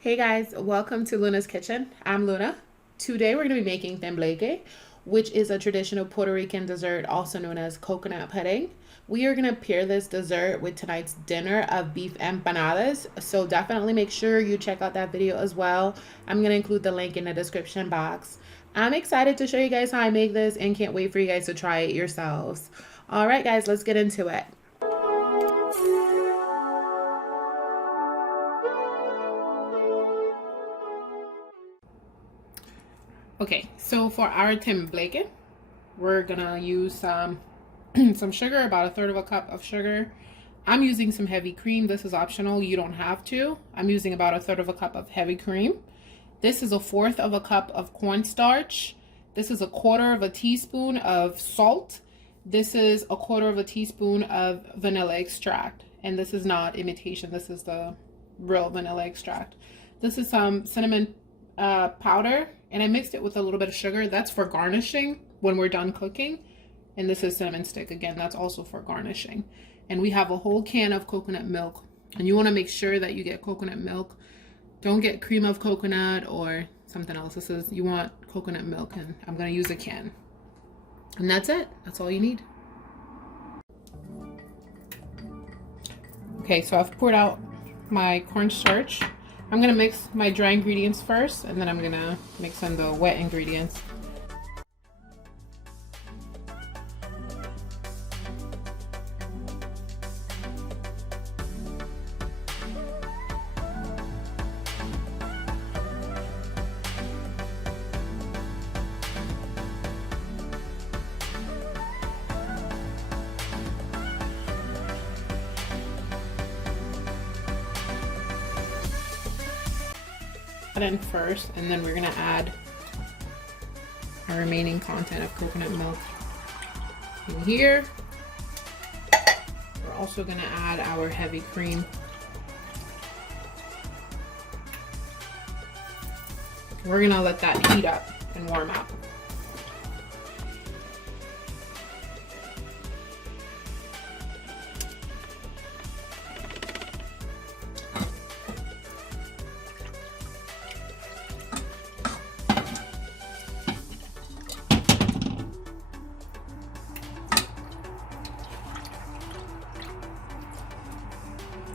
Hey guys, welcome to Luna's Kitchen. I'm Luna. Today we're going to be making tembleque, which is a traditional Puerto Rican dessert also known as coconut pudding. We are going to pair this dessert with tonight's dinner of beef empanadas, so definitely make sure you check out that video as well. I'm going to include the link in the description box. I'm excited to show you guys how I make this and can't wait for you guys to try it yourselves. All right guys, let's get into it. Okay, so for our tembleque, we're gonna use some some sugar, about a third of a cup of sugar. I'm using some heavy cream. This is optional, you don't have to. I'm using about a third of a cup of heavy cream. This is a fourth of a cup of cornstarch. This is a quarter of a teaspoon of salt. This is a quarter of a teaspoon of vanilla extract. And this is not imitation, this is the real vanilla extract. This is some cinnamon powder, and I mixed it with a little bit of sugar. That's for garnishing when we're done cooking. And this is cinnamon stick, again, that's also for garnishing. And we have a whole can of coconut milk, and you want to make sure that you get coconut milk. Don't get cream of coconut or something else. This is, you want coconut milk, and I'm going to use a can. And that's it. That's all you need. Okay, so I've poured out my cornstarch. I'm gonna mix my dry ingredients first, and then I'm gonna mix in the wet ingredients. In first, and then we're gonna add our remaining content of coconut milk in here. We're also gonna add our heavy cream. We're gonna let that heat up and warm up.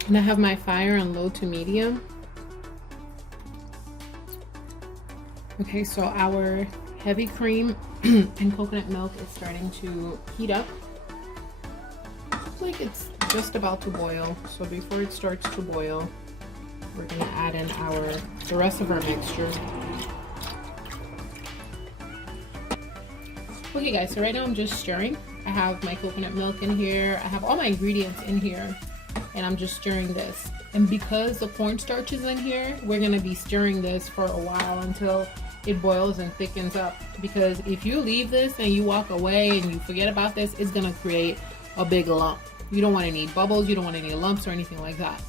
And I have my fire on low to medium. Okay, so our heavy cream and coconut milk is starting to heat up. Looks like it's just about to boil. So before it starts to boil, we're gonna add in the rest of our mixture. Okay guys, so right now I'm just stirring. I have my coconut milk in here. I have all my ingredients in here. And I'm just stirring this. And because the cornstarch is in here, we're gonna be stirring this for a while until it boils and thickens up. Because if you leave this and you walk away and you forget about this, it's gonna create a big lump. You don't want any bubbles, you don't want any lumps or anything like that.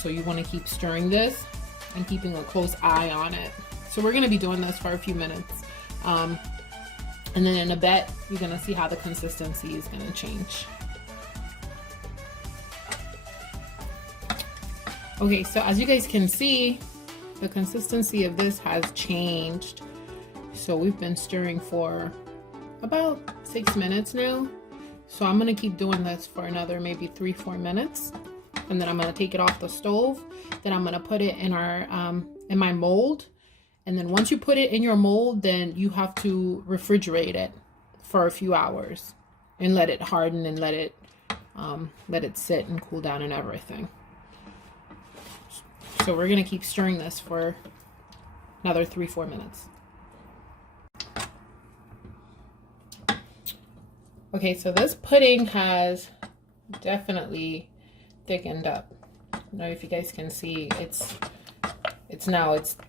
So you wanna keep stirring this and keeping a close eye on it. So we're gonna be doing this for a few minutes. And then in a bit, you're gonna see how the consistency is gonna change. Okay, so as you guys can see, the consistency of this has changed. So we've been stirring for about 6 minutes now. So I'm gonna keep doing this for another maybe 3-4 minutes. And then I'm gonna take it off the stove. Then I'm gonna put it in in my mold. And then once you put it in your mold, then you have to refrigerate it for a few hours and let it harden and let it sit and cool down and everything. So we're gonna keep stirring this for another 3-4 minutes. Okay, so this pudding has definitely thickened up. I don't know if you guys can see, it's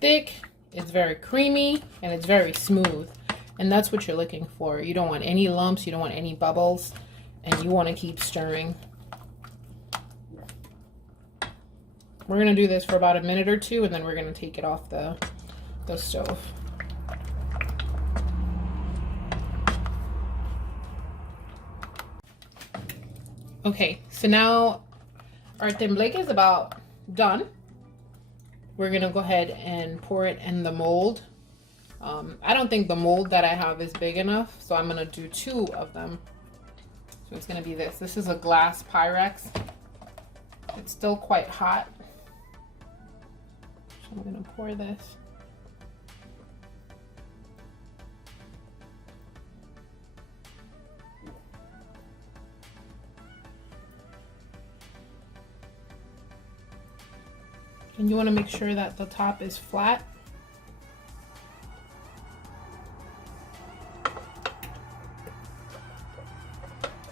thick, it's very creamy, and it's very smooth. And that's what you're looking for. You don't want any lumps, you don't want any bubbles, and you want to keep stirring. We're gonna do this for about a minute or two, and then we're gonna take it off the stove. Okay, so now our tembleque is about done. we're gonna go ahead and pour it in the mold. I don't think the mold that I have is big enough, so I'm gonna do 2 of them. So it's gonna be this. This is a glass Pyrex. It's still quite hot. So I'm gonna pour this. And you want to make sure that the top is flat.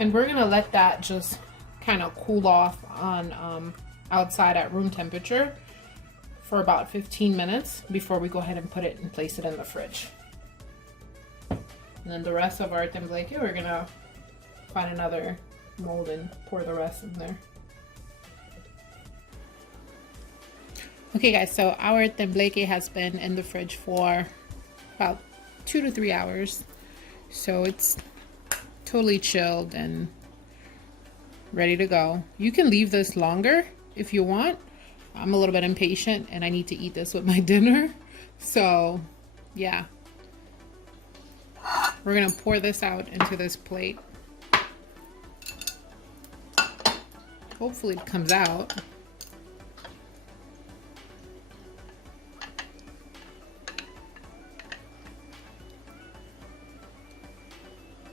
And we're gonna let that just kind of cool off on outside at room temperature for about 15 minutes before we go ahead and put it and place it in the fridge. And then the rest of our tembleque, we're gonna find another mold and pour the rest in there. Okay guys, so our tembleque has been in the fridge for about 2 to 3 hours. So it's totally chilled and ready to go. You can leave this longer if you want. I'm a little bit impatient and I need to eat this with my dinner. So yeah, we're gonna pour this out into this plate. Hopefully it comes out.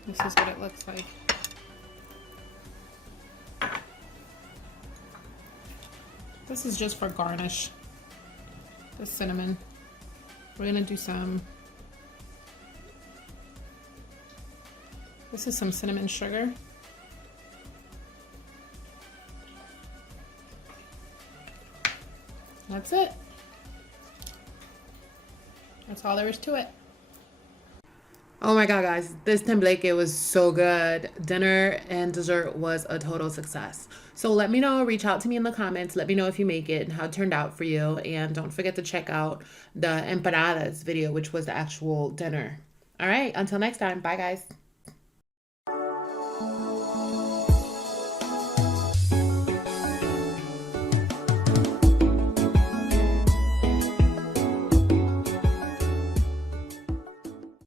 This is what it looks like. This is just for garnish. The cinnamon. We're gonna do some. This is some cinnamon sugar. That's it. That's all there is to it. Oh my god, guys, this tembleque was so good. Dinner and dessert was a total success. So let me know, reach out to me in the comments. Let me know if you make it and how it turned out for you. And don't forget to check out the empanadas video, which was the actual dinner. All right, until next time. Bye, guys.